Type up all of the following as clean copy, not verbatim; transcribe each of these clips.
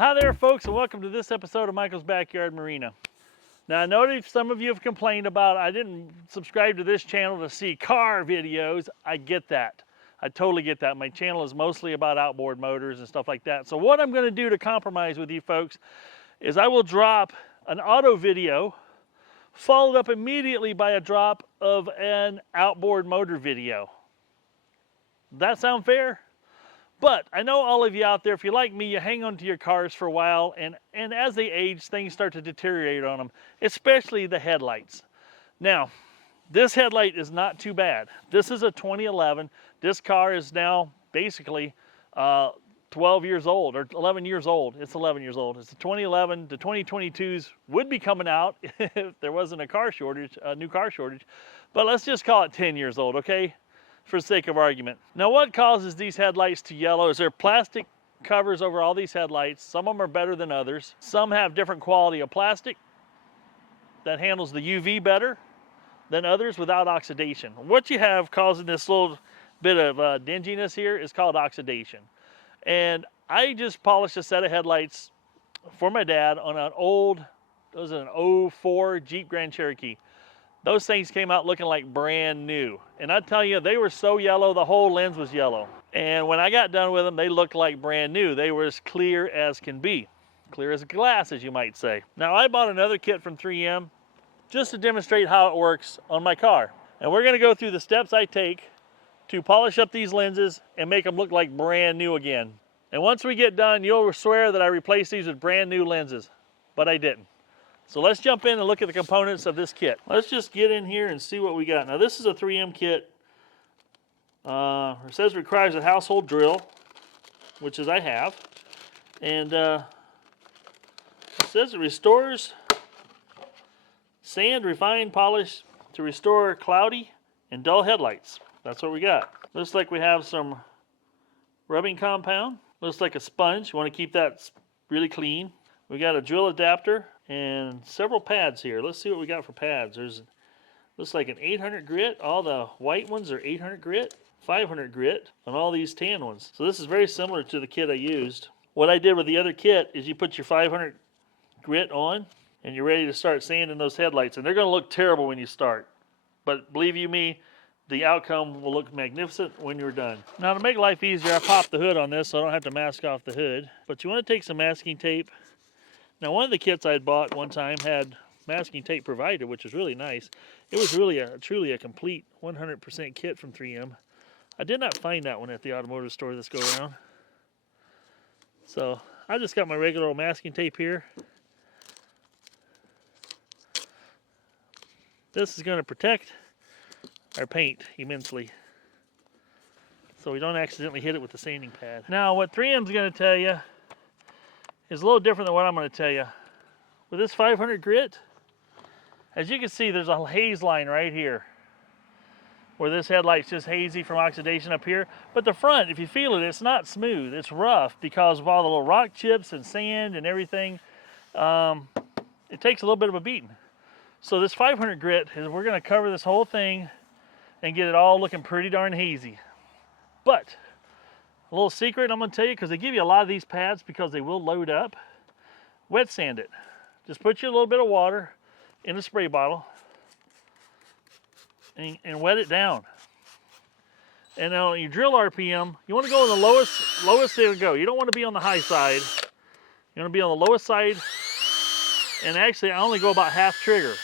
Hi there folks, and welcome to this episode of Michael's Backyard Marina. Now I know some of you have complained about I didn't subscribe to this channel to see car videos. I get that. I totally get that. My channel is mostly about outboard motors and stuff like that. So what I'm going to do to compromise with you folks is I will drop an auto video followed up immediately by a drop of an outboard motor video. Does that sound fair? But I know all of you out there, if you're like me, you hang on to your cars for a while, and as they age, things start to deteriorate on them, especially the headlights. Now, this headlight is not too bad. This is a 2011. This car is now basically 12 years old, or 11 years old. It's 11 years old. It's a 2011. The 2022s would be coming out if there wasn't a car shortage, a new car shortage. But let's just call it 10 years old, okay? For the sake of argument. Now what causes these headlights to yellow is there plastic covers over all these headlights. Some of them are better than others. Some have different quality of plastic that handles the UV better than others without oxidation. What you have causing this little bit of dinginess here is called oxidation. And I just polished a set of headlights for my dad on an old, it was an 04 Jeep Grand Cherokee. Those things came out looking like brand new. And I tell you, they were so yellow, the whole lens was yellow. And when I got done with them, they looked like brand new. They were as clear as can be. Clear as glass, as you might say. Now, I bought another kit from 3M just to demonstrate how it works on my car. And we're gonna go through the steps I take to polish up these lenses and make them look like brand new again. And once we get done, you'll swear that I replaced these with brand new lenses, but I didn't. So let's jump in and look at the components of this kit. Let's just get in here and see what we got. Now this is a 3M kit. It says it requires a household drill, which is I have. And it says it restores sand, refined, polish to restore cloudy and dull headlights. That's what we got. Looks like we have some rubbing compound. Looks like a sponge. You want to keep that really clean. We got a drill adapter and several pads here. Let's see what we got for pads. Looks like an 800 grit. All the white ones are 800 grit, 500 grit, and all these tan ones. So this is very similar to the kit I used. What I did with the other kit is you put your 500 grit on and you're ready to start sanding those headlights. And they're going to look terrible when you start. But believe you me, the outcome will look magnificent when you're done. Now to make life easier, I popped the hood on this so I don't have to mask off the hood. But you want to take some masking tape. Now one of the kits I had bought one time had masking tape provided, which was really nice. It was really truly a complete 100% kit from 3M. I did not find that one at the automotive store this go around. So I just got my regular old masking tape here. This is going to protect our paint immensely, so we don't accidentally hit it with the sanding pad. Now what 3M's going to tell you is a little different than what I'm going to tell you. With this 500 grit, as you can see, there's a haze line right here where this headlight's just hazy from oxidation up here. But the front, if you feel it, it's not smooth. It's rough because of all the little rock chips and sand and everything. It takes a little bit of a beating. So this 500 grit, we're going to cover this whole thing and get it all looking pretty darn hazy. But a little secret I'm going to tell you, because they give you a lot of these pads because they will load up. Wet sand it. Just put you a little bit of water in a spray bottle and wet it down. And now your drill RPM, you want to go on the lowest it'll go. You don't want to be on the high side. You want to be on the lowest side. And actually, I only go about half trigger.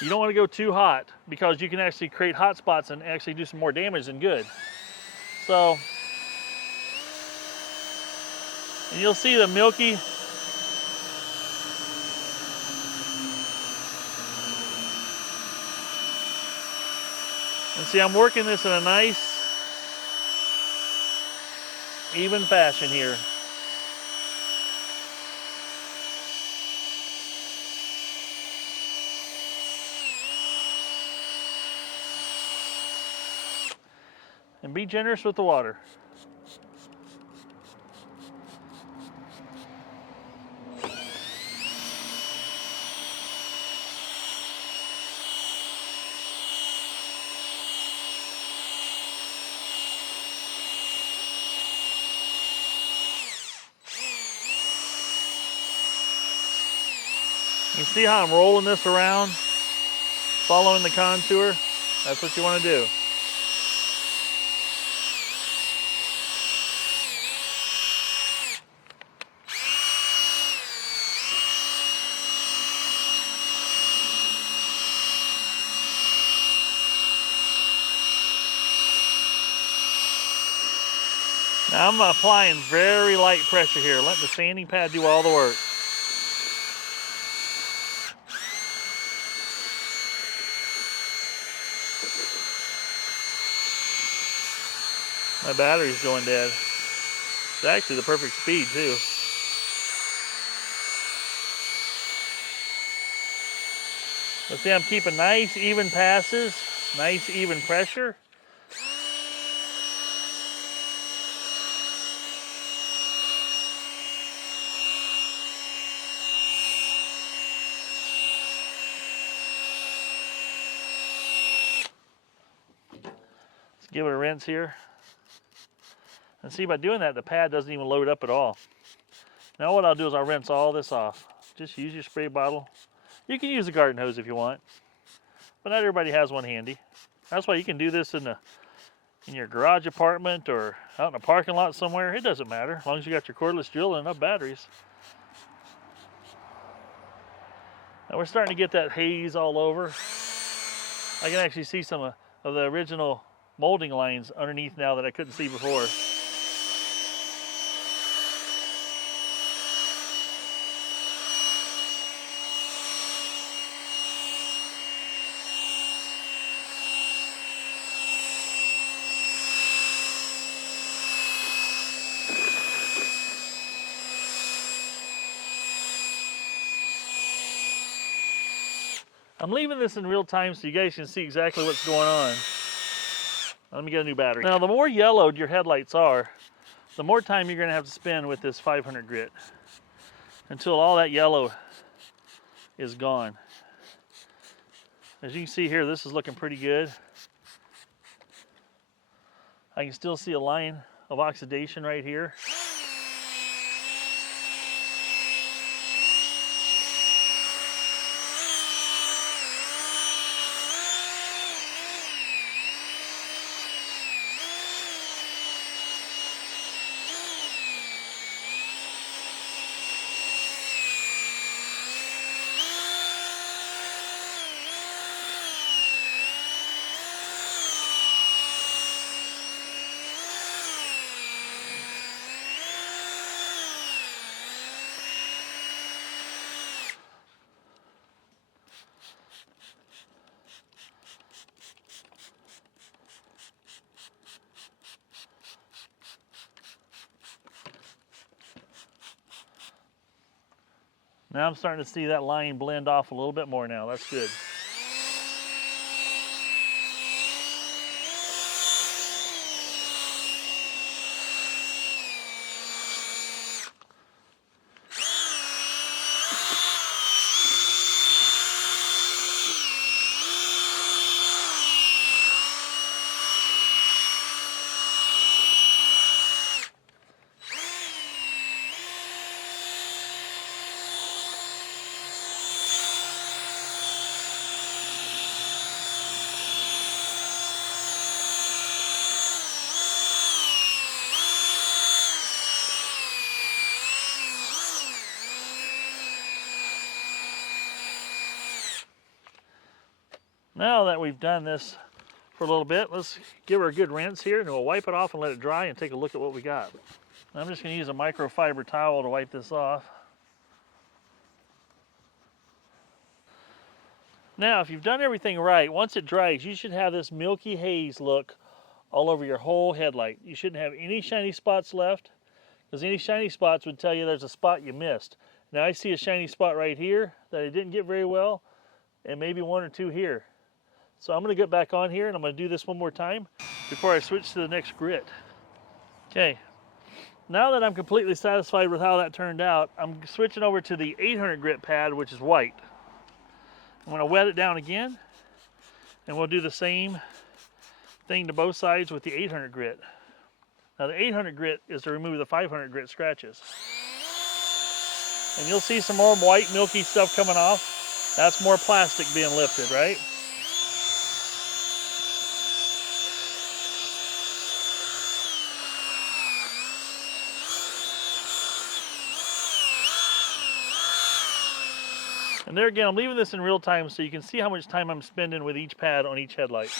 You don't want to go too hot because you can actually create hot spots and actually do some more damage than good. So, and you'll see the milky and see I'm working this in a nice even fashion here. And be generous with the water. You see how I'm rolling this around, following the contour? That's what you want to do. Now I'm applying very light pressure here, letting the sanding pad do all the work. My battery's going dead. It's actually the perfect speed too. But see, I'm keeping nice even passes, nice even pressure. Let's give it a rinse here. And see, by doing that, the pad doesn't even load up at all. Now what I'll do is I'll rinse all this off. Just use your spray bottle. You can use a garden hose if you want, but not everybody has one handy. That's why you can do this in your garage apartment or out in a parking lot somewhere. It doesn't matter, as long as you got your cordless drill and enough batteries. Now we're starting to get that haze all over. I can actually see some of the original molding lines underneath now that I couldn't see before. I'm leaving this in real time so you guys can see exactly what's going on. Let me get a new battery. Now, the more yellowed your headlights are, the more time you're going to have to spend with this 500 grit until all that yellow is gone. As you can see here, this is looking pretty good. I can still see a line of oxidation right here. Now I'm starting to see that line blend off a little bit more now. That's good. Now that we've done this for a little bit, let's give her a good rinse here and we'll wipe it off and let it dry and take a look at what we got. I'm just going to use a microfiber towel to wipe this off. Now, if you've done everything right, once it dries, you should have this milky haze look all over your whole headlight. You shouldn't have any shiny spots left, because any shiny spots would tell you there's a spot you missed. Now I see a shiny spot right here that I didn't get very well, and maybe one or two here. So I'm going to get back on here and I'm going to do this one more time before I switch to the next grit. Okay, now that I'm completely satisfied with how that turned out, I'm switching over to the 800 grit pad, which is white. I'm going to wet it down again, and we'll do the same thing to both sides with the 800 grit. Now the 800 grit is to remove the 500 grit scratches. And you'll see some more white milky stuff coming off. That's more plastic being lifted, right? And there again, I'm leaving this in real time so you can see how much time I'm spending with each pad on each headlight.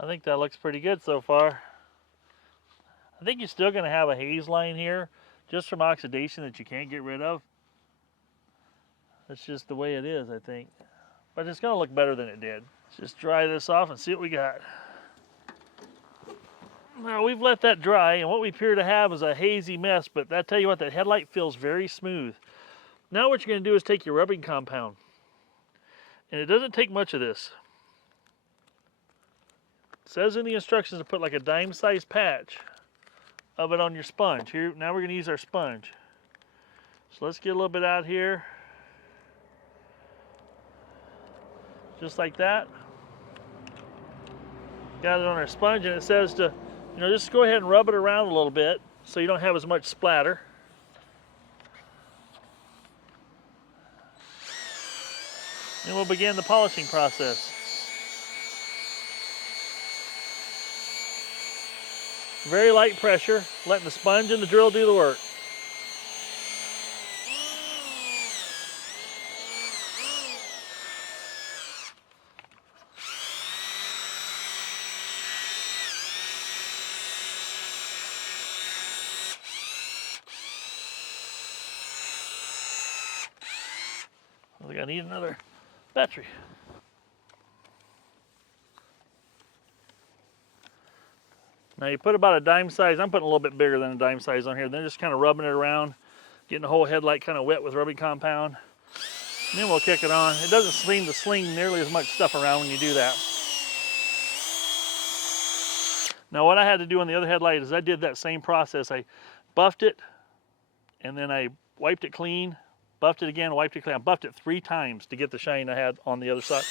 I think that looks pretty good so far. I think you're still going to have a haze line here just from oxidation that you can't get rid of. That's just the way it is, I think. But it's going to look better than it did. Let's just dry this off and see what we got. Now we've let that dry, and what we appear to have is a hazy mess, but I tell you what, that headlight feels very smooth. Now what you're going to do is take your rubbing compound, and it doesn't take much of this. says in the instructions to put like a dime-sized patch of it on your sponge. Here, now we're going to use our sponge. So let's get a little bit out here. Just like that. Got it on our sponge, and it says to, just go ahead and rub it around a little bit so you don't have as much splatter. And we'll begin the polishing process. Very light pressure, letting the sponge and the drill do the work. I think I need another battery. Now you put about a dime size, I'm putting a little bit bigger than a dime size on here, then just kind of rubbing it around, getting the whole headlight kind of wet with rubbing compound. And then we'll kick it on. It doesn't seem to sling nearly as much stuff around when you do that. Now what I had to do on the other headlight is I did that same process. I buffed it, and then I wiped it clean, buffed it again, wiped it clean. I buffed it 3 times to get the shine I had on the other side.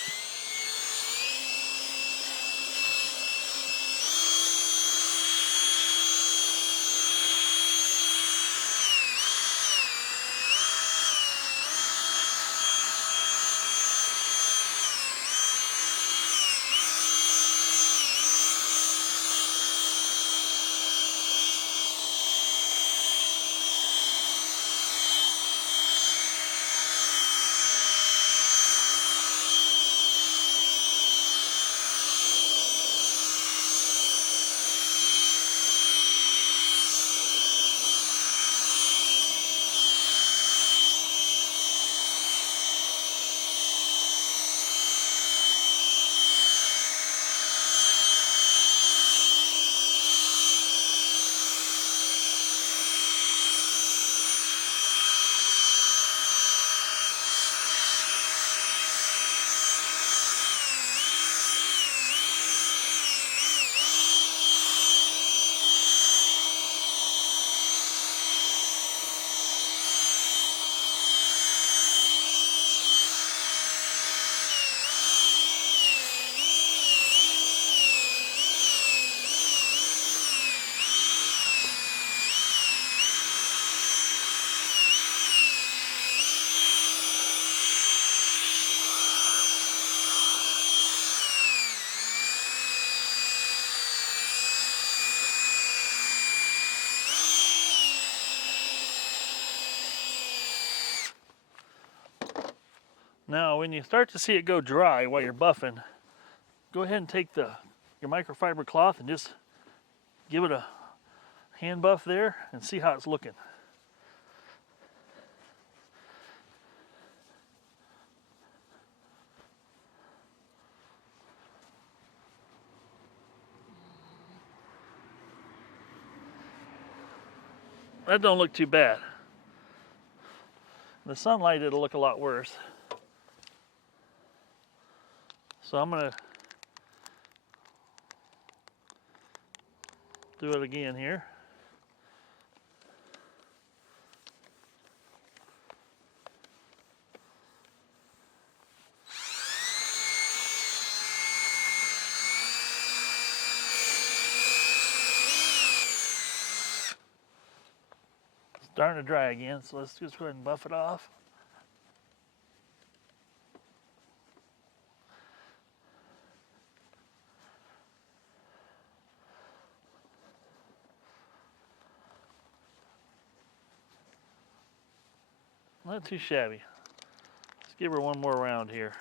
Now, when you start to see it go dry while you're buffing, go ahead and take your microfiber cloth and just give it a hand buff there and see how it's looking. That don't look too bad. In the sunlight, it'll look a lot worse. So I'm going to do it again here. It's starting to dry again, so let's just go ahead and buff it off. Not too shabby. Let's give her one more round here.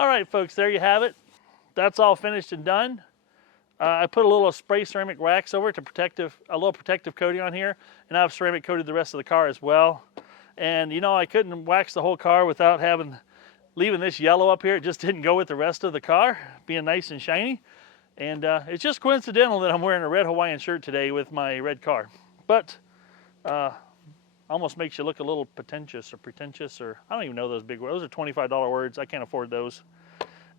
All right, folks, there you have it. That's all finished and done. I put a little spray ceramic wax over it to a little protective coating on here, and I've ceramic coated the rest of the car as well. And you know, I couldn't wax the whole car without leaving this yellow up here. It just didn't go with the rest of the car, being nice and shiny. And it's just coincidental that I'm wearing a red Hawaiian shirt today with my red car. But almost makes you look a little pretentious, or I don't even know those big words. Those are $25 words. I can't afford those.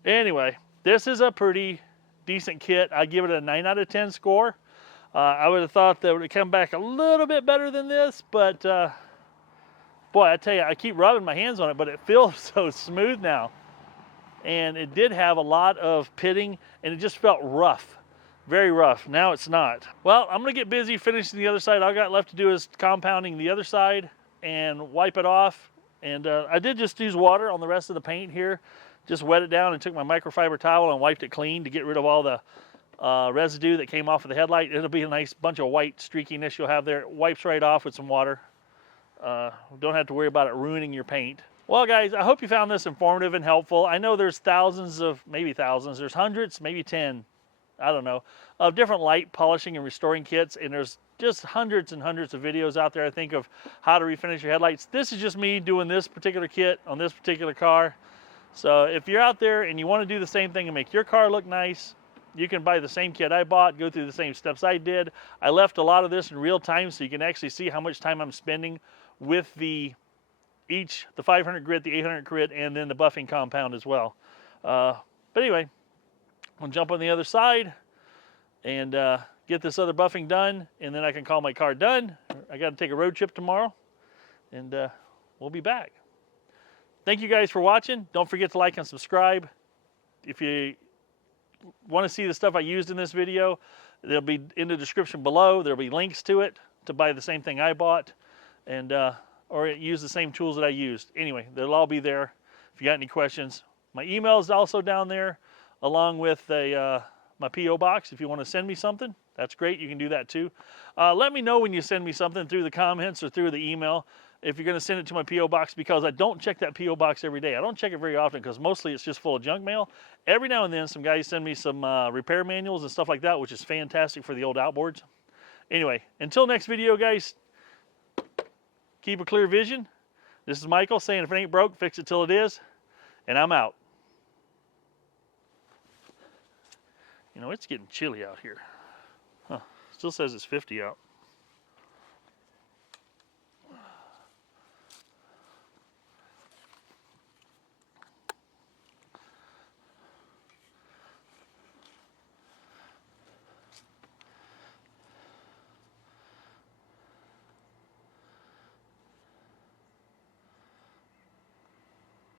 Anyway, this is a pretty decent kit. I give it a 9 out of 10 score. I would have thought that it would come back a little bit better than this, but boy, I tell you, I keep rubbing my hands on it, but it feels so smooth now. And it did have a lot of pitting, and it just felt rough, very rough. Now it's not. Well, I'm gonna get busy finishing the other side. All I got left to do is compounding the other side and wipe it off. And I did just use water on the rest of the paint here. Just wet it down and took my microfiber towel and wiped it clean to get rid of all the residue that came off of the headlight. It'll be a nice bunch of white streakiness you'll have there. It wipes right off with some water. Don't have to worry about it ruining your paint. Well, guys, I hope you found this informative and helpful. I know there's there's hundreds, maybe 10, I don't know, of different light polishing and restoring kits, and there's just hundreds and hundreds of videos out there, I think, of how to refinish your headlights. This is just me doing this particular kit on this particular car. So if you're out there and you want to do the same thing and make your car look nice, you can buy the same kit I bought, go through the same steps I did. I left a lot of this in real time so you can actually see how much time I'm spending with the 500 grit, the 800 grit, and then the buffing compound as well. But anyway, I'll jump on the other side and get this other buffing done, and then I can call my car done. I got to take a road trip tomorrow, and we'll be back. Thank you guys for watching. Don't forget to like and subscribe. If you want to see the stuff I used in this video, they'll be in the description below. There'll be links to it to buy the same thing I bought, and or use the same tools that I used. Anyway, they'll all be there if you got any questions. My email is also down there, along with my P.O. box. If you want to send me something, that's great. You can do that too. Let me know when you send me something through the comments or through the email, if you're going to send it to my P.O. box, because I don't check that P.O. box every day. I don't check it very often because mostly it's just full of junk mail. Every now and then some guys send me some repair manuals and stuff like that, which is fantastic for the old outboards. Anyway, until next video, guys, keep a clear vision. This is Michael saying, if it ain't broke, fix it till it is. And I'm out. You know, it's getting chilly out here. Huh. Still says it's 50 out.